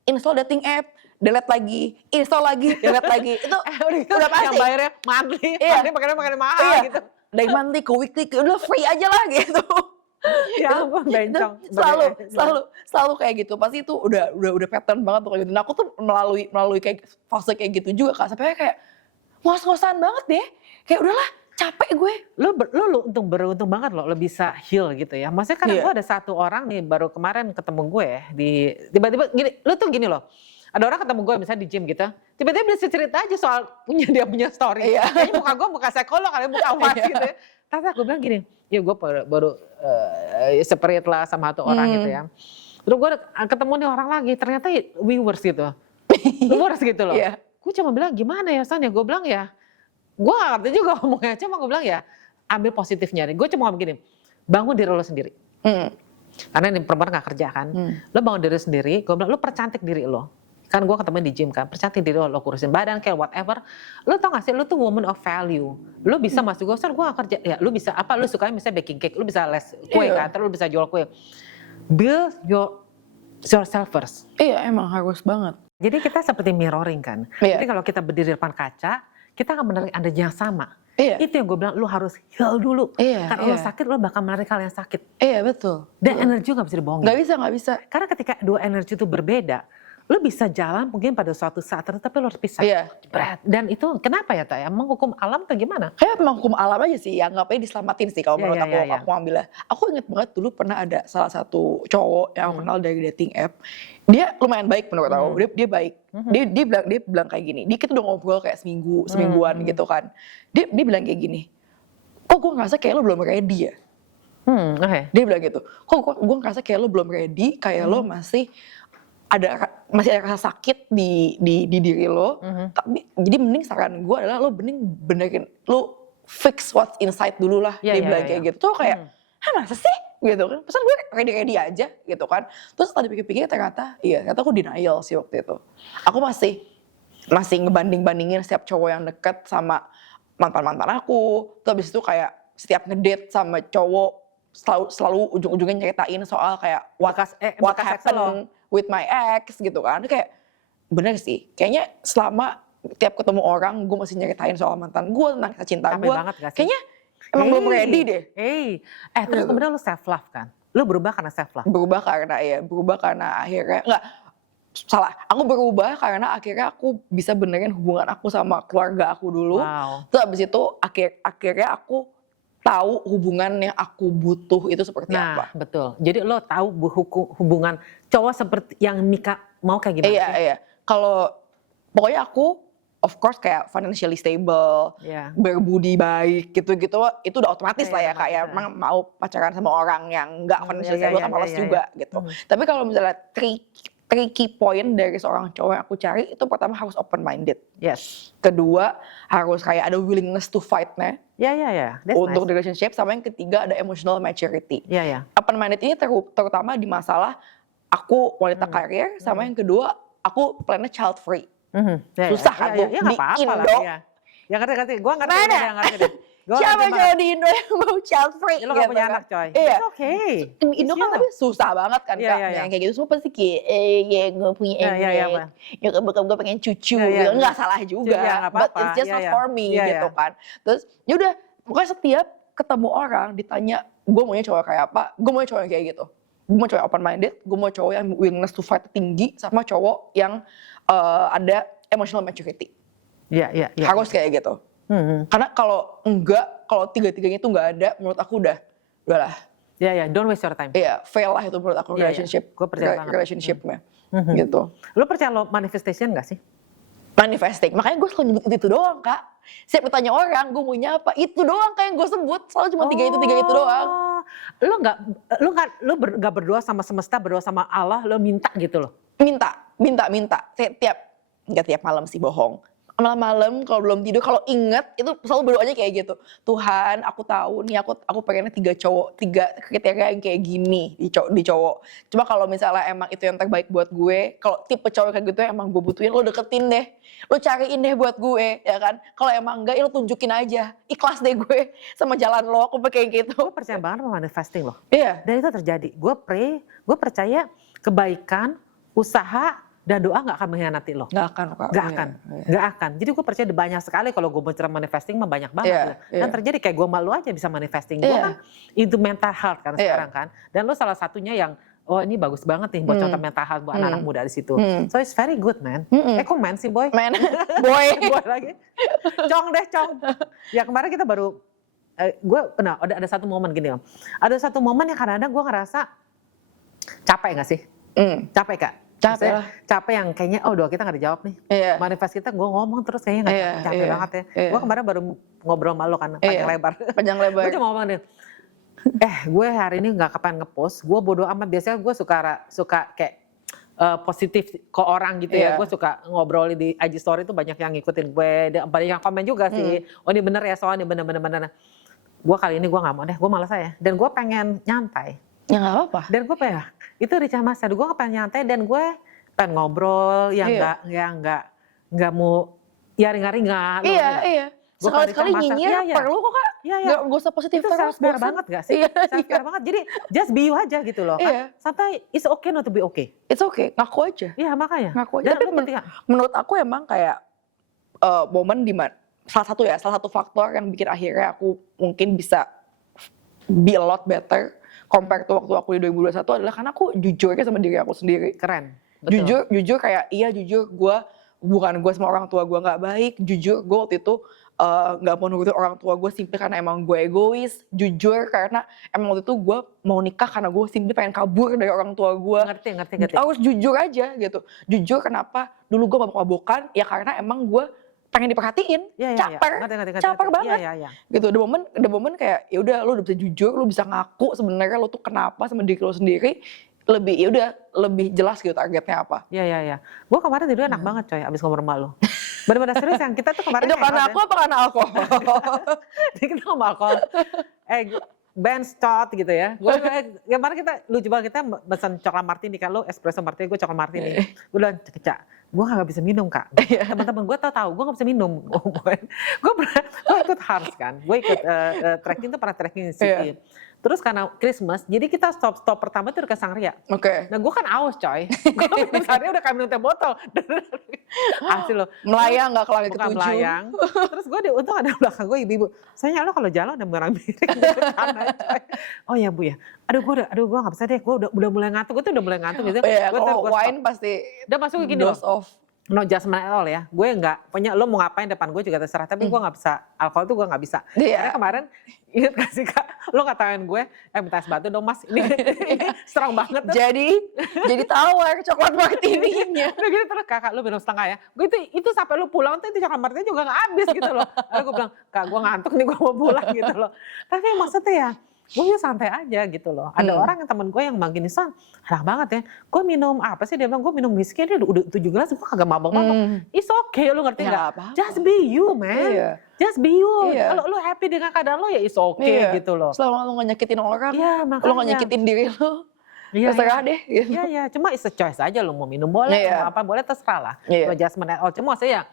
install dating app, delete lagi, install lagi, delete lagi. Itu udah pasti. Yang bayarnya monthly, pakai mahal gitu. Dari monthly ke weekly, udah free aja lah gitu. Ya ampun bencong. Selalu kayak gitu. Pasti itu udah pattern banget tuh kayak gitu. Nah aku tuh melalui kayak fase kayak gitu juga Kak. Sampai kayak ngos-ngosan banget deh. Kayak udahlah capek gue. Lo beruntung banget lo bisa heal gitu ya. Maksudnya kan gue ada satu orang nih baru kemarin ketemu gue ya. Tiba-tiba gini, lo tuh gini loh. Ada orang ketemu gue misalnya di gym gitu. Tiba-tiba dia cerita aja soal dia punya story. Kayaknya muka gue muka psikolog kali muka was gitu ya. Terus aku bilang gini, ya gue baru separate lah sama satu orang gitu ya. Terus gue ketemu nih orang lagi, ternyata viewers gitu. Viewers gitu loh. Gue cuma bilang gimana ya San ya, gue bilang ya. Gue gak ngerti juga ngomongnya, cuma gue bilang ya ambil positifnya nih. Gue cuma ngomong gini, bangun diri lo sendiri. Karena ini perempuan gak kerja kan. Lo bangun diri sendiri, gue bilang lo percantik diri lo. Kan gue ketemu di gym kan, percantik diri lo kurusin badan kayak whatever. Lo tau gak sih, lo tuh woman of value. Lo bisa masuk gue gak kerja, ya lo bisa apa, lo sukanya misalnya baking cake, lo bisa les kue kan, terus lo bisa jual kue. Build yourself first. Iya emang harus banget. Jadi kita seperti mirroring kan. Jadi kalau kita berdiri di depan kaca, kita akan menarik energi yang sama. Itu yang gue bilang, lo harus heal dulu. Karena lo sakit, lo bakal menarik hal yang sakit. Iya betul. Dan energi gak bisa dibohongin. Gak bisa. Karena ketika dua energi itu berbeda, lo bisa jalan mungkin pada suatu saat tapi lo harus pisah. Dan itu kenapa ya Taya? Emang hukum alam atau gimana? Kayak emang hukum alam aja sih, ya ngapain diselamatin sih kalau menurut aku ambilnya. Aku inget banget dulu pernah ada salah satu cowok yang aku kenal dari dating app. Dia lumayan baik menurut aku, dia baik. Dia bilang kayak gini, kita udah ngobrol kayak semingguan gitu kan. Dia bilang kayak gini, kok gue ngerasa kayak lo belum ready ya? Dia bilang gitu, kok gue ngerasa kayak lo belum ready, kayak lo masih ada rasa sakit di diri lo, tapi jadi mending saran gue adalah lo benerin, lo fix what's inside dulu lah. Dia bilang kayak gitu, tuh kayak, masa sih? Gitu kan, pesan gue ready aja gitu kan. Terus tadi pikir-pikir ternyata aku denial sih waktu itu. Aku masih ngebanding-bandingin setiap cowok yang deket sama mantan-mantan aku. Terus habis itu kayak setiap ngedate sama cowok selalu ujung-ujungnya nyeritain soal kayak what happened with my ex gitu kan. Kayak bener sih, kayaknya selama tiap ketemu orang gue masih nyeritain soal mantan gue, tentang kisah cinta gue. Kayaknya emang belum ready deh. Terus kemudian lu self love kan? Lu berubah karena self love? Berubah karena akhirnya, enggak, salah. Aku berubah karena akhirnya aku bisa benerin hubungan aku sama keluarga aku dulu. Terus abis itu akhirnya aku tahu hubungan yang aku butuh itu seperti apa. Betul. Jadi lo tahu hubungan cowok seperti yang Mika mau kayak gimana? Iya. Kalau pokoknya aku of course kayak financially stable, berbudi baik gitu-gitu, itu udah otomatis lah ya kayak emang mau pacaran sama orang yang nggak financially stable kan males juga gitu. Tapi kalau misalnya tricky point dari seorang cowok yang aku cari itu pertama harus open minded. Kedua harus kayak ada willingness to fight-nya. Untuk relationship, sama yang ketiga ada emotional maturity. Open minded ini terutama di masalah aku wanita karir, sama yang kedua aku plannya child free. Susah kan tuh ya, di Indo. Ya ngerti, gue ngerti deh. Siapa cowok di Indo yang mau child free? Lo gak punya anak coy. Iya. It's okay. Di Indo kan tapi susah banget kan Kak. Yang kayak gitu semua pasti kayak ya gue punya anak. Ya bokap gue pengen cucu. Enggak salah juga. But it's just not for me gitu kan. Terus yaudah pokoknya setiap ketemu orang ditanya gue maunya cowok kayak apa, gue maunya cowok yang kayak gitu. Gue mau cowok open minded, gue mau cowok yang willingness to fight tinggi, sama cowok yang ada emotional maturity. Iya. Harus kayak gitu. Karena kalau tiga-tiganya itu nggak ada, menurut aku udahlah. Iya, don't waste your time. Iya, fail lah itu menurut aku relationship. Gue percaya banget. Relationshipnya, gitu. Lo percaya lo manifestation nggak sih? Manifesting, makanya gue selalu nyebut itu doang Kak. Setiap ditanya orang, gue maunya apa, itu doang kayak yang gue sebut. Selalu cuma tiga itu doang. Lo nggak berdoa sama semesta, berdoa sama Allah, lo minta gitu loh? Minta. Nggak tiap malam sih, bohong. Malam-malam kalau belum tidur, kalau inget itu selalu berdoanya kayak gitu. Tuhan, aku tahu nih aku pengennya 3 kriteria yang kayak gini di cowok. Cuma kalau misalnya emang itu yang terbaik buat gue, kalau tipe cowok kayak gitu yang emang gue butuhin, lo deketin deh. Lo cariin deh buat gue, ya kan. Kalau emang enggak, ya lo tunjukin aja. Ikhlas deh gue sama jalan lo, aku kayak gitu. Gue percaya banget sama manifesting loh. Iya. Dan itu terjadi. Gue percaya kebaikan, usaha, dan doa gak akan mengkhianati lo. Gak akan. Gak akan. Jadi gue percaya banyak sekali kalau gue bicara manifesting mah banyak banget. Dan terjadi kayak gue malu aja bisa manifesting. Gue kan itu mental health kan sekarang kan. Dan lo salah satunya yang, oh ini bagus banget nih buat contoh mental health buat anak-anak muda di situ. So it's very good man. Kok man sih boy? Man, boy. Boy lagi. Cong. Ya kemarin kita baru, ada satu momen gini loh. Ada satu momen yang kadang-kadang gue ngerasa capek gak sih? Capek Kak? Capek lah. Capek yang kayaknya, doa kita gak dijawab nih. Manifest kita gue ngomong terus kayaknya gak capek banget ya. Gue kemarin baru ngobrol sama lo kan, panjang lebar. Gue cuma ngomong nih, gue hari ini gak kapan ngepost, gue bodo amat. Biasanya gue suka kayak positif ke orang gitu ya. Gue suka ngobrol di IG story tuh banyak yang ngikutin gue, banyak yang komen juga sih. Oh ini bener ya, soalnya bener. Gue kali ini gue gak mau deh, gue malas aja. Dan gue pengen nyantai. Ya gak apa-apa. Dan gue pengen, itu Richa Masad, gue pengen nyantai dan gue pengen ngobrol yang nggak mau ringan-ringan. Iya. Sekali-sekali nyinyir perlu kok Kak. Gak usah positif terus. Itu self-care banget gak sih? Self-care banget. Jadi just be you aja gitu loh. Santai, it's okay not to be okay. It's okay, ngaku aja. Iya makanya. Ngaku aja. Tapi menurut aku emang kayak momen dimana salah satu faktor yang bikin akhirnya aku mungkin bisa be a lot better compare to waktu aku di 2021 adalah karena aku jujurnya sama diri aku sendiri. Keren. Betul. Jujur kayak jujur gue sama orang tua gue nggak baik. Jujur gue waktu itu nggak mau nurutin orang tua gue simply karena emang gue egois. Jujur karena emang waktu itu gue mau nikah karena gue simply pengen kabur dari orang tua gue. Ngerti. Harus jujur aja gitu. Jujur kenapa dulu gue mabok-mabokan ya karena emang gue pengen diperhatiin, caper banget, gitu. The moment kayak, ya udah, lu udah bisa jujur, lu bisa ngaku sebenarnya lu tuh kenapa sama diri lu sendiri, lebih jelas gitu targetnya apa. Iya. Gue kemarin tidur enak banget coy, abis ngobrol sama lu. Bener-bener serius yang kita tuh kemarin. Itu karena aku apa karena alkohol? Kita ngomong alkohol. Benz cot gitu ya. Kemarin kita lucu banget, kita pesan coklat martini kan, lu espresso martini, gue coklat martini. Gue bilang Kecak, gue gak bisa minum Kak. Teman-teman gue tahu gue gak bisa minum. Gue ikut Harz kan, gue ikut trekking tuh pernah trekking di City. Terus karena Christmas, jadi kita stop pertama itu ke Sangria. Oke. Nah gue kan aus coy. Gue minum Sangria udah kayak minum teh botol. Asli loh. Melayang gak ke langit ketujuh. Bukan melayang. Terus gue untung ada belakang gue ibu-ibu. Soalnya lo kalau jalan udah merang miring. Oh ya Bu ya. Aduh gue gak bisa deh. Gue udah mulai ngantuk. Gue tuh udah mulai ngantuk gitu. Kalau wine pasti udah masuk gini loh. No judgment at all ya. Gue gak, punya lo mau ngapain depan gue juga terserah. Tapi gue gak bisa, alkohol tuh gue gak bisa. Karena kemarin, ingat gak sih Kak, lo ngatain gue, minta es batu dong Mas. Ini strong banget tuh. Jadi tawar coklat martini-nya. Udah gitu terus Kakak lo minum setengah ya. Gue itu sampai lo pulang tuh itu coklat martini juga gak habis gitu loh. Lalu gue bilang, Kak gue ngantuk nih gue mau pulang gitu loh. Tapi maksudnya ya, gue santai aja gitu loh. Ada orang yang temen gue yang makin San, enak banget ya. Gue minum apa sih, dia bilang gue minum whisky, dia udah 7 gelas, gue kagak mabok-mabok. It's okay, lu ngerti gak? Just be you man. Just be you. Kalau lu happy dengan keadaan lo ya it's okay gitu loh. Selama lu gak nyakitin orang, lu gak nyakitin diri lu. terserah deh. Gitu. Iya, cuma it's a choice aja, lo mau minum boleh, mau apa boleh, terserah lah. No judgment at all. Cuma maksudnya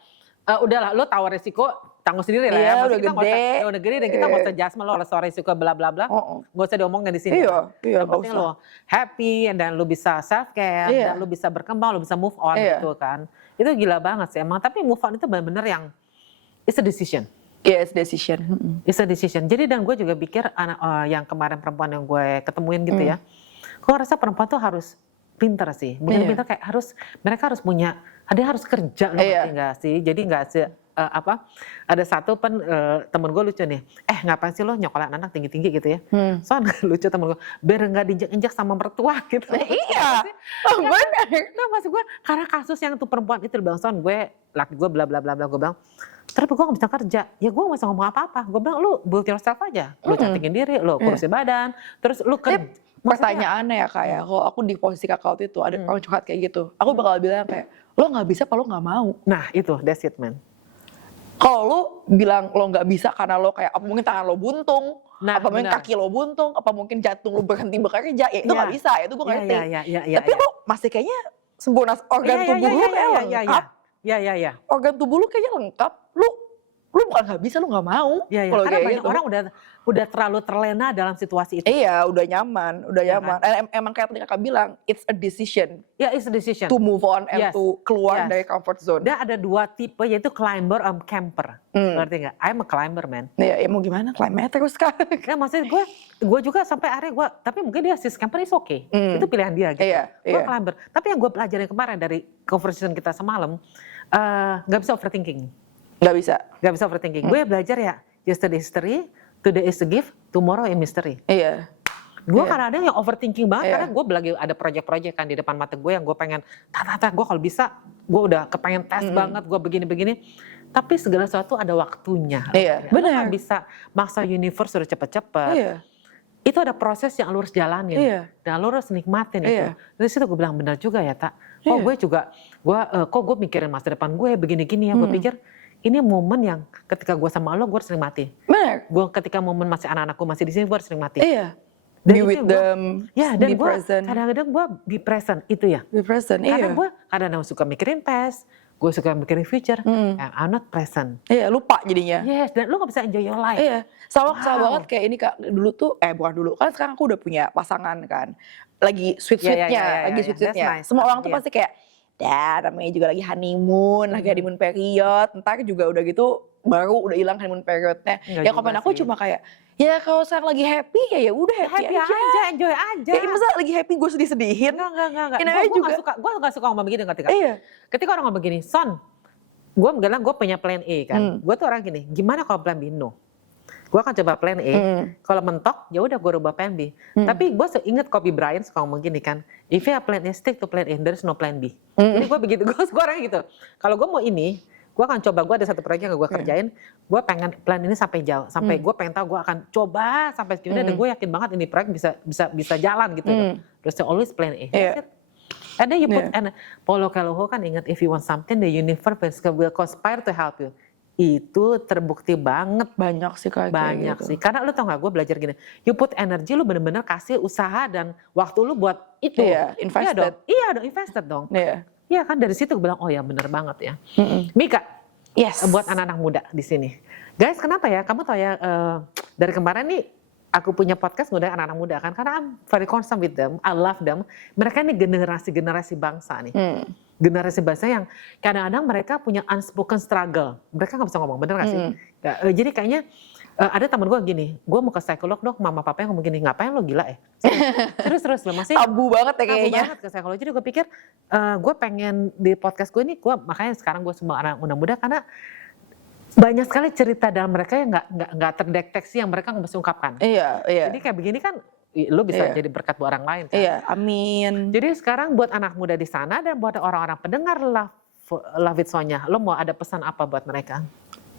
udahlah, lo tahu resiko, tanggung sendiri lah ya. Udah gede. Udah gede dan kita nggak usah judgment lo soal resiko bla bla bla. Nggak usah diomongin di sini. Iya, yang penting lo happy dan lo bisa self care dan lo bisa berkembang, lo bisa move on gitu kan. Itu gila banget sih emang. Tapi move on itu benar-benar yang it's a decision. It's decision. It's a decision. Jadi dan gue juga pikir yang kemarin perempuan yang gue ketemuin gitu ya. Gue rasa perempuan tuh harus pinter sih. Bukan pinter kayak mereka harus punya, dia harus kerja loh, ngerti nggak sih? Jadi nggak ada satu temen gue lucu nih, ngapain sih lo nyokolin anak tinggi-tinggi gitu ya? Soalnya lucu temen gue, biar nggak diinjak-injak sama mertua gitu. Iya, benar. Nah maksud gue, karena kasus yang tuh perempuan itu bilang, Son laki gue bla bla bla bla, gue bilang, tapi gue gak bisa kerja, ya gue gak bisa ngomong apa-apa. Gue bilang, lu build yourself aja, lu cantikin diri, lu kurusin badan, terus lu kerja. Pertanyaannya ya kayak, kalau aku di posisi kakak waktu itu, ada orang curhat kayak gitu, aku bakal bilang kayak, lo gak bisa apa lo gak mau. Nah itu, that's it man. Kalau lo bilang lo gak bisa karena lo kayak, apa mungkin tangan lo buntung, apa mungkin kaki lo buntung, apa mungkin jantung lo berhenti bekerja, ya itu gak bisa, itu gue ngerti. Tapi lo masih kayaknya sempurna, organ tubuh lo kayak lengkap. Organ tubuh lu kayaknya lengkap, lu bukan nggak bisa, lu nggak mau. Karena banyak orang udah terlalu terlena dalam situasi itu. Iya, udah nyaman. Kan? Emang kayak tadi kakak bilang, it's a decision. It's a decision. To move on and to keluar dari comfort zone. Dan ada dua tipe, yaitu climber and camper. Ngerti nggak? I'm a climber man. Iya, mau gimana? Climber terus kan. Ya maksudnya gue juga sampai akhirnya tapi mungkin dia sis camper is okay. Itu pilihan dia gitu. Gue climber. Tapi yang gue pelajarin kemarin dari conversation kita semalam, nggak bisa overthinking. Nggak bisa overthinking. Gue belajar ya, yesterday history, today is a gift, tomorrow a mystery. Gue kadang-kadang yang overthinking banget, karena gue lagi ada project-project kan di depan mata gue yang gue pengen, gue kalau bisa, gue udah kepengen tes banget, gue begini-begini. Tapi segala sesuatu ada waktunya. Benar. Lo gak bisa maksa universe udah cepet-cepet. Itu ada proses yang lo harus jalanin. Dan lo harus nikmatin itu. Dari situ gue bilang, benar juga ya, Tak. Kok gue mikirin masa depan gue begini-gini ya. Gue pikir, ini momen yang ketika gue sama lo, gue harus nikmati. Benar. Gue ketika momen masih anak-anakku masih di sini, gue harus nikmati. Be with them, dan gue kadang-kadang gue be present, itu ya. Be present, Karena gue kadang-kadang suka mikirin past, gue suka mikirin future, and I'm not present. Lupa jadinya. Dan lo gak bisa enjoy your life. Sama banget kayak ini Kak, dulu tuh, bukan dulu, kan sekarang aku udah punya pasangan kan. Lagi sweet-sweetnya, nice. Semua orang tuh pasti kayak, namanya juga lagi honeymoon, lagi honeymoon period, ntar juga udah gitu baru udah hilang honeymoon periodnya. Ya komen aku cuma kayak, ya kalau sekarang lagi happy ya udah happy aja, enjoy aja. Ya masa lagi happy gue sedih-sedihin? Enggak. Gue gak suka ngomong begitu ketika. Ketika orang ngomong begini, Son, gue bilang gue punya plan A kan. Gue tuh orang gini, gimana kalau plan B? No. Gue akan coba plan A, kalau mentok ya udah gue rubah plan B. Tapi gue inget Kobe Bryant suka ngomong gini kan, if you have plan A, stick to plan A, there is no plan B. Jadi gue begitu, gue orangnya gitu. Kalau gue mau ini, gue akan coba, gue ada satu proyek yang gue kerjain, gue pengen plan ini sampai jauh, sampai gue pengen tahu gue akan coba sampai segini, dan gue yakin banget ini proyek bisa jalan gitu. Terus always plan A. And then you put, and Paulo Coelho kan ingat, if you want something, the universe will conspire to help you. Itu terbukti banget. Banyak sih kayak banyak gitu. Sih, karena lu tau gak, gue belajar gini, you put energy, lu bener-bener kasih usaha dan waktu lu buat itu. Invested. Iya dong, invested dong. Iya kan, dari situ gue bilang, oh ya bener banget ya. Mika, buat anak-anak muda di sini. Guys, kenapa ya, kamu tau ya, dari kemarin nih, aku punya podcast ngundang anak-anak muda kan, karena I'm very concerned with them, I love them. Mereka ini generasi bangsa nih. Generasi bangsa yang kadang-kadang mereka punya unspoken struggle. Mereka gak bisa ngomong, bener gak sih? Jadi kayaknya ada temen gue gini, gue mau ke psikolog dok, mama papa yang ngomong gini, ngapain lo gila ya? Terus loh, masih tabu banget ya kayaknya. Tabu banget ke psikolog. Jadi gue pikir, gue pengen di podcast gue ini, makanya sekarang gue semua anak muda karena banyak sekali cerita dalam mereka yang nggak terdeteksi, yang mereka nggak bisa ungkapkan. Jadi kayak begini kan, lo bisa jadi berkat buat orang lain kan. Amin. Jadi sekarang buat anak muda di sana dan buat orang-orang pendengar Love It Sonya, lo mau ada pesan apa buat mereka?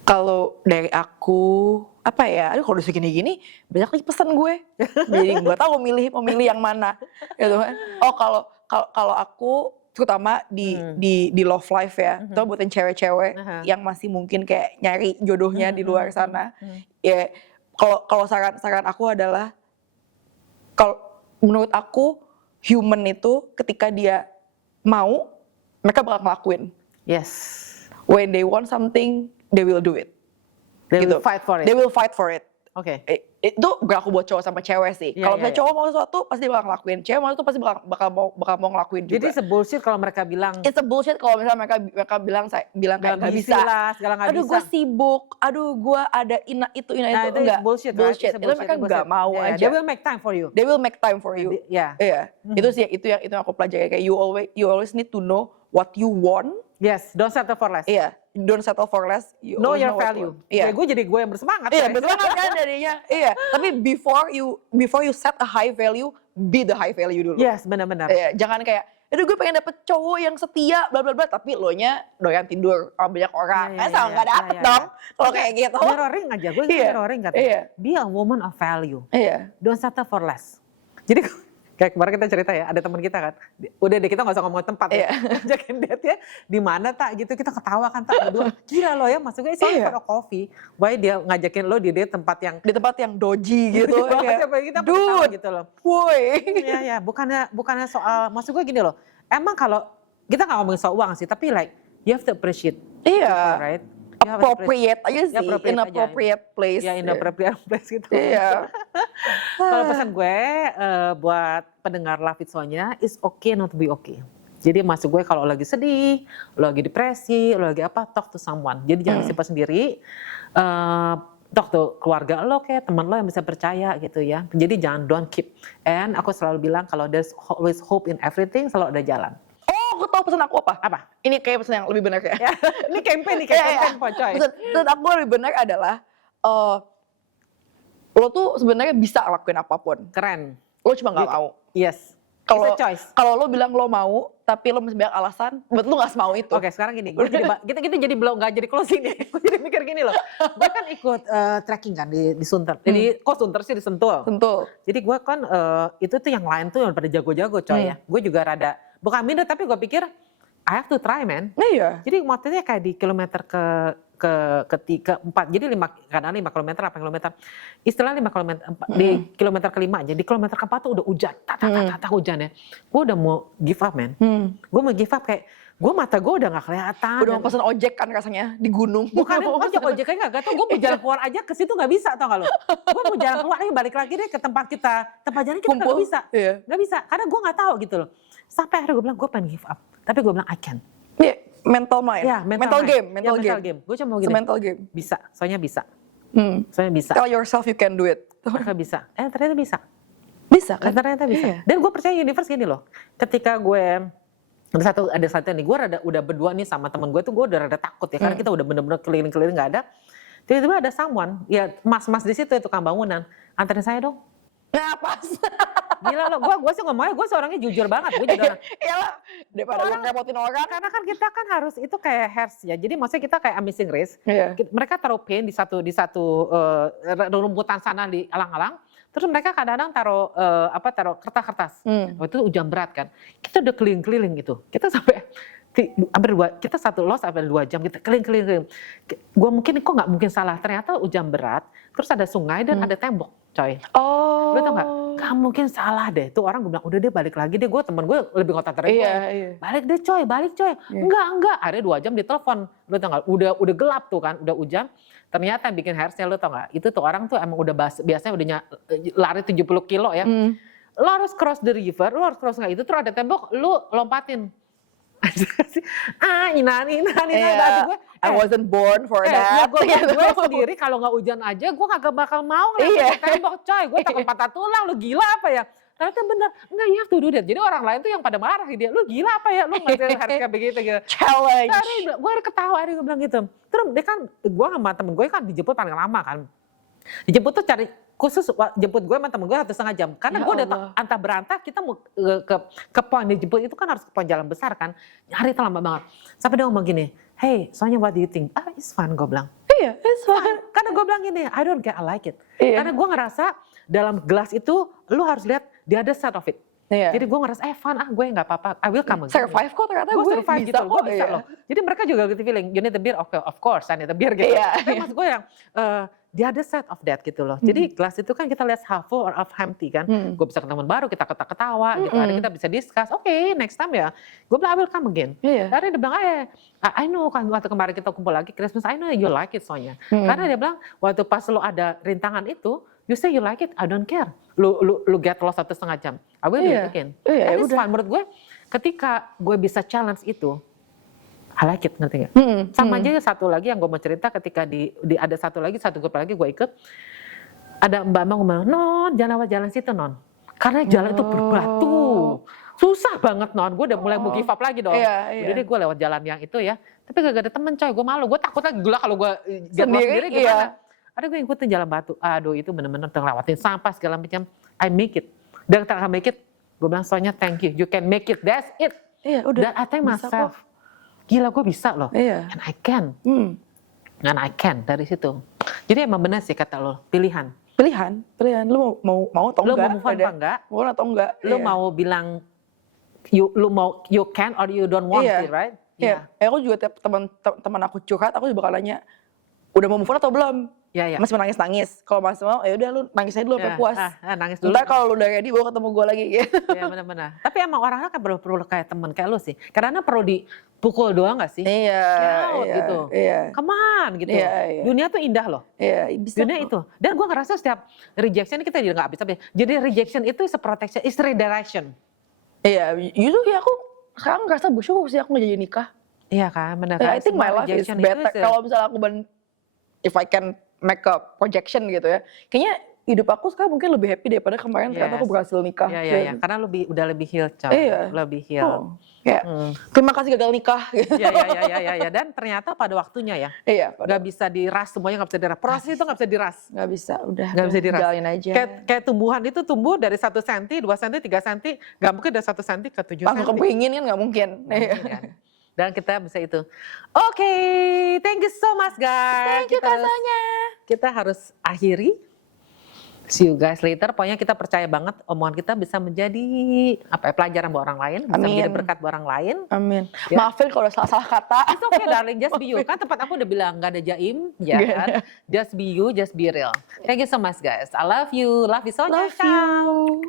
Kalau dari aku, apa ya, kalau udah segini-gini banyak lagi pesan gue. Jadi gue tahu memilih yang mana, gitu kan. Oh kalau aku terutama di love life ya, itu buatin cewek-cewek yang masih mungkin kayak nyari jodohnya di luar sana. Ya kalau saran aku adalah, kalau menurut aku human itu ketika dia mau, mereka bakal ngelakuin. Yes. When they want something, they will do it. They Gitu. will fight for it. They will fight for it. Oke. Itu berlaku buat cowok sama cewek sih. Iya, Kalau iya, misalnya iya. cowok mau sesuatu, pasti bakal ngelakuin. Cewek mau itu pasti bakal mau ngelakuin juga. Jadi sebullshit kalau mereka bilang It's a bullshit kalau misalnya mereka bilang kayak nggak bisa. lah, segala nggak Aduh bisa. gue sibuk, aduh gue ada itu Nah, itu enggak. bullshit, right? Bullshit. It's a Itu mereka nggak mau Yeah, aja. They will make time for you. They will make time for you. Yeah. Iya. Itu sih itu yang aku pelajari, kayak you always need to know what you want. Yes, don't settle for less. Iya, don't settle for less. You Know always your what you value. want. Iya. Ya, gue jadi gue yang bersemangat. Iya, guys. betul kan jadinya. Iya, tapi before you set a high value, be the high value dulu. Yes, benar-benar. Iya, jangan kayak, aduh gue pengen dapet cowok yang setia, bla bla bla, tapi lo nya doyan tidur sama banyak orang. Iya, Kan iya, sama iya, nggak dapet iya, dong, iya. kalau kayak gitu. Mirroring aja, gue Iya. mirroring katanya. Iya. Be a woman of value. Iya. Don't settle for less. Jadi kayak kemarin kita cerita ya, ada teman kita kan, udah deh kita nggak usah ngomong tempat ya, ajakin date ya, di mana tak gitu, kita ketawa kan tak berdua, gila lo ya, maksudnya it's only Iya. for a coffee, why dia ngajakin lo di date tempat yang Di tempat yang doji gitu. kayak, kita ketawa Dude, gitu loh. woi. Iya ya, bukannya soal, maksud gue gini loh, emang kalau kita nggak ngomongin soal uang sih, tapi like you have to appreciate, Iya. right? You have to Appropriate aja sih, appropriate aja. inappropriate place. Ya inappropriate place gitu. Iya. Kalau pesan gue buat pendengar Love It Sonya, it's okay not to be okay. Jadi maksud gue kalau lagi sedih, lo lagi depresi, lo lagi apa, talk to someone. Jadi jangan simpan sendiri, talk to keluarga lo kayak teman lo yang bisa percaya gitu ya. Jadi jangan don't keep. And aku selalu bilang kalau there's always hope in everything, selalu ada jalan. Oh, aku tahu pesan aku apa? Apa? Ini kayak pesan yang lebih benar ya. Ya, ini campaign nih, kayak campaign coy. Pesan aku lebih benar adalah lo tuh sebenarnya bisa lakuin apapun. Keren. Lo cuma nggak mau. Yes. Kalau It's a choice. kalau lo bilang lo mau, tapi lo masih banyak alasan, buat lo nggak semau itu. Oke, sekarang gini, kita jadi belum nggak jadi closing nih. Gue jadi mikir gini loh. Gue kan ikut trekking kan di Sunter. Jadi kok Sunter sih di Sentul. Tentu. Jadi gue kan itu tuh yang lain tuh yang pada jago-jago coy ya. Gue juga rada bukan minder tapi gue pikir I have to try man. Iya. Jadi waktunya kayak di kilometer ketiga, 4, jadi 5, kadang 5 kilometer, 8 kilometer. Istilah 5 kilometer, di kilometer kelima aja, di kilometer keempat tuh udah hujan, hujan ya. Gue udah mau give up man. Gue mau give up kayak, mata gue udah gak kelihatan. Udah mau pesen ojek kan rasanya di gunung. Bukan ojeknya gak tau, gue mau jalan keluar aja ke situ gak bisa tau gak lo. Gue mau jalan keluar, balik lagi deh ke tempat jalan kita Kumpul. gak bisa. Iya. Gak bisa, karena gue gak tahu gitu loh. Sampai akhirnya gue bilang, gue pengen give up. Tapi gue bilang, I can. Iya, mental mind. Ya, mental mind. game, Ya, mental game. Gue cuma mau gini, Mental game. bisa, soalnya bisa. Soalnya bisa, Tell yourself you can do it. mereka bisa. Ternyata bisa. Bisa kan? Ternyata bisa. Iya. Dan gue percaya universe gini loh. Ketika gue ada satu nih, gue udah berdua nih sama temen gue tuh, gue udah rada takut ya, karena kita udah bener-bener keliling-keliling gak ada. Tiba-tiba ada someone, ya mas-mas di situ ya, tukang bangunan, anterin saya dong. Nah, pas. Gila lo, gue sih ngomongnya, gue seorangnya jujur banget. Gue juga Iyalah, daripada lo ngerepotin orang. karena kan kita kan harus itu kayak hairs ya. Jadi maksudnya kita kayak Amazing Race. Iya. Mereka taruh pin di satu rumputan sana di alang-alang. Terus mereka kadang-kadang taruh kertas-kertas. Oh, itu hujan berat kan. Kita udah keliling-keliling gitu. Kita sampai hampir kita satu los sampai 2 jam kita keliling-keliling. Gue mungkin kok nggak mungkin salah. Ternyata hujan berat. Terus ada sungai dan ada tembok, coy. Oh. Lo tau gak? Gak mungkin salah deh. Tuh orang gue bilang, udah deh balik lagi deh. Temen gue lebih ngotot dari gue. Iya. Balik deh coy, balik coy. Enggak. Akhirnya 2 jam ditelepon. Lo tau gak? Udah gelap tuh kan, udah hujan. Ternyata yang bikin hairsnya lo tau gak? Itu tuh orang tuh emang udah biasanya udah lari 70 kilo ya. Lo harus cross the river, lo harus cross itu terus ada tembok, lo lompatin. Inani. Yeah. I wasn't born for that. Gue sendiri kalau nggak hujan aja, gue kagak bakal mau ngeliat tembok coy. Gue takut patah tulang, lu gila apa ya? Ternyata bener, enggak ya tuh dudet. Jadi orang lain tuh yang pada marah dia, lu gila apa ya? Lu ngerti harus kayak begitu gitu. Challenge. Gue ada ketawa, dia bilang gitu. Terus dia kan, gue sama temen gue kan dijemput paling lama kan. Dijemput tuh khusus jemput gue sama temen gue 1,5 jam. Karena gue udah antah berantah, kita mau ke poin dijemput itu kan harus ke poin jalan besar kan. Nyari itu lama banget. Sampai dia ngomong gini, hey, soalnya what do you think? It's fun, gue bilang. Iya, it's fun. Karena gue bilang gini, I don't care, I like it. Iya. Karena gue ngerasa dalam gelas itu, lu harus lihat the other side of it. Iya. Jadi gue ngerasa, fun, gue gak apa-apa, I will come again. Survive kok ternyata gue survive bisa gitu, kok. gue bisa loh. Jadi mereka juga gitu feeling, you need a beer, of course, I need a beer gitu. Iya. Tapi maksud gue yang, the other side of that gitu loh. Jadi gelas itu kan kita lihat half full or half empty kan. Gue bisa ketemu teman baru, kita ketawa gitu. Ada kita bisa discuss. Oke, next time ya. Gue bilang I will come again. Karena dia bilang, I know kan waktu kemarin kita kumpul lagi Christmas, I know you like it Sonya. Karena dia bilang waktu pas lo ada rintangan itu, you say you like it, I don't care. Lu get lost 1,5 jam. I will do it again. And it's fun. Menurut gue, ketika gue bisa challenge itu, I like it, ngerti gak? Sama aja satu lagi yang gue mau cerita ketika ada satu grup lagi gue ikut. Ada mbak-mbak ngomong, non jangan lewat jalan situ non. Karena jalan itu berbatu. Susah banget non, gue udah mulai mau give up lagi dong. Jadi gue lewat jalan yang itu ya. Tapi gak ada temen coy, gue malu. Gue takut lagi gila kalau gue sendiri gimana. Ada gue ngikutin jalan batu. Aduh itu bener-bener ngelewatin sampah segala macam. I make it. Dan ketika I make it, gue bilang Sonya thank you. You can make it, that's it. Dan I thank myself. Gila gue bisa loh, and I can, and I can dari situ. Jadi emang benar sih kata lo, pilihan. Lu mau atau enggak? Lu mau move on apa enggak? Mau atau enggak? Lu mau bilang, you can or you don't want it, right? Aku juga teman aku curhat, aku juga bakal nanya, udah mau move on atau belum? Masih menangis-nangis. Kalau masih mau, ya udah lu nangis aja dulu sampai puas. Nangis dulu. Ntar kalau lu udah ready, baru ketemu gue lagi. Iya benar-benar. Tapi emang orangnya kan perlu kayak temen kayak lu sih. Karena perlu dipukul doang gak sih? Gitu. Come on gitu. Dunia tuh indah loh. Dunia itu. Dan gue ngerasa setiap rejection kita juga gak bisa. Jadi rejection itu is a protection, is redirection. Usually aku sekarang ngerasa bersyukur sih aku gak jadi nikah. Iya kan, benar I kan. think my life is better. Kalau misalnya aku if I can make a projection gitu ya. Kayaknya hidup aku sekarang mungkin lebih happy daripada kemarin ternyata aku berhasil nikah. Karena udah lebih healed coy. Lebih healed. Terima kasih gagal nikah. Dan ternyata pada waktunya ya. Gak bisa diras, semuanya gak bisa diras. Proses itu gak bisa diras. Gak bisa, udah. Gak bisa diras. Jalanin aja. Kayak tumbuhan itu tumbuh dari 1 cm, 2 cm, 3 cm. Gak mungkin dari 1 cm ke 7 cm. Langsung kepingin kan gak mungkin. Dan kita bisa itu. Oke, thank you so much guys. Thank you Kak Sonya. Kita harus akhiri. See you guys later. Pokoknya kita percaya banget omongan kita bisa menjadi pelajaran buat orang lain, bisa menjadi berkat buat orang lain. Amin. Maafin kalau salah kata. It's okay darling, just be you. Kan tempat aku udah bilang gak ada jaim, ya kan? Just be you, just be real. Thank you so much guys. I love you. Love you so much. Love you.